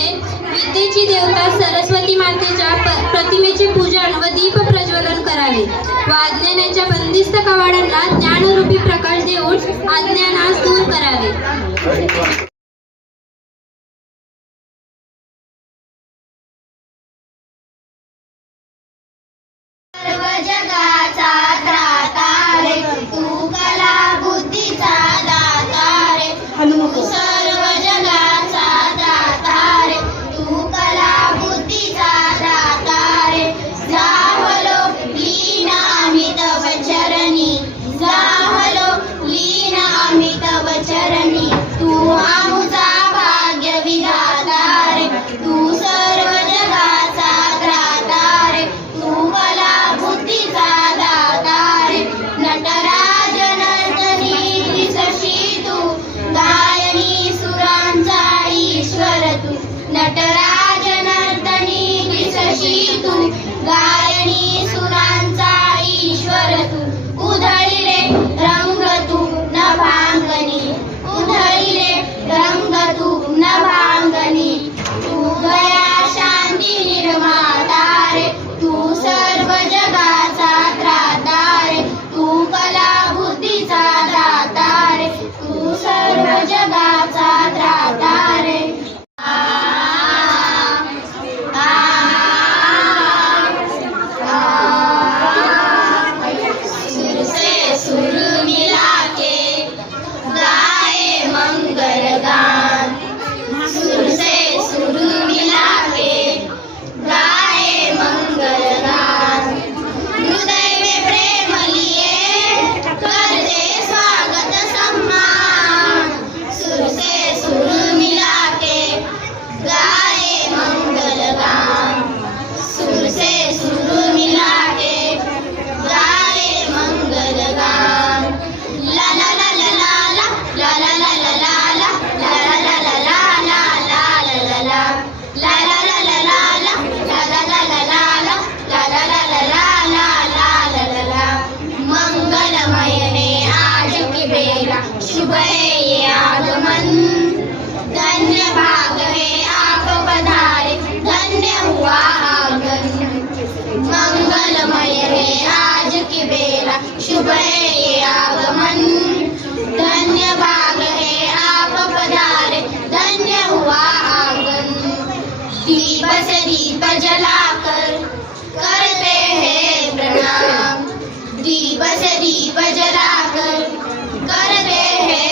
होते, विद्येची देवता सरस्वती मातेच्या प्रतिमेचे पूजन व दीप प्रज्वलन करावे व अज्ञानाच्या बंदिस्त कवाडांना ज्ञानरूपी प्रकाश देऊन अज्ञानास दूर करावे। सर्व जगाचा त्राता रे, तू कला बुद्धीचा दाता रे, तू सर्व जगाचा त्राता रे, तू कला बुद्धीचा दाता रे। जाहलो लीन आम्ही तव चरणी, जाहलो लीन आम्ही तव चरणी, तू आमुचा भाग्य विधाता रे, तू सर्व जगाचा त्राता रे, तू कला बुद्धीचा दाता रे। नटराज नर्तनी दिसशी तू, गायनी सुरांचा ईश्वर तू, नटराज नर्तनी दिसशी तू, गायनी सुरांचा ईश्वर तू। उधळिले रंग तू नभांगनी, उधळिले रंग तू नभांगनी, तू दया शांती निर्माता रे, तू सर्व जगाचा त्राता रे, तू कला बुद्धीचा दाता रे, तू सर्व जगा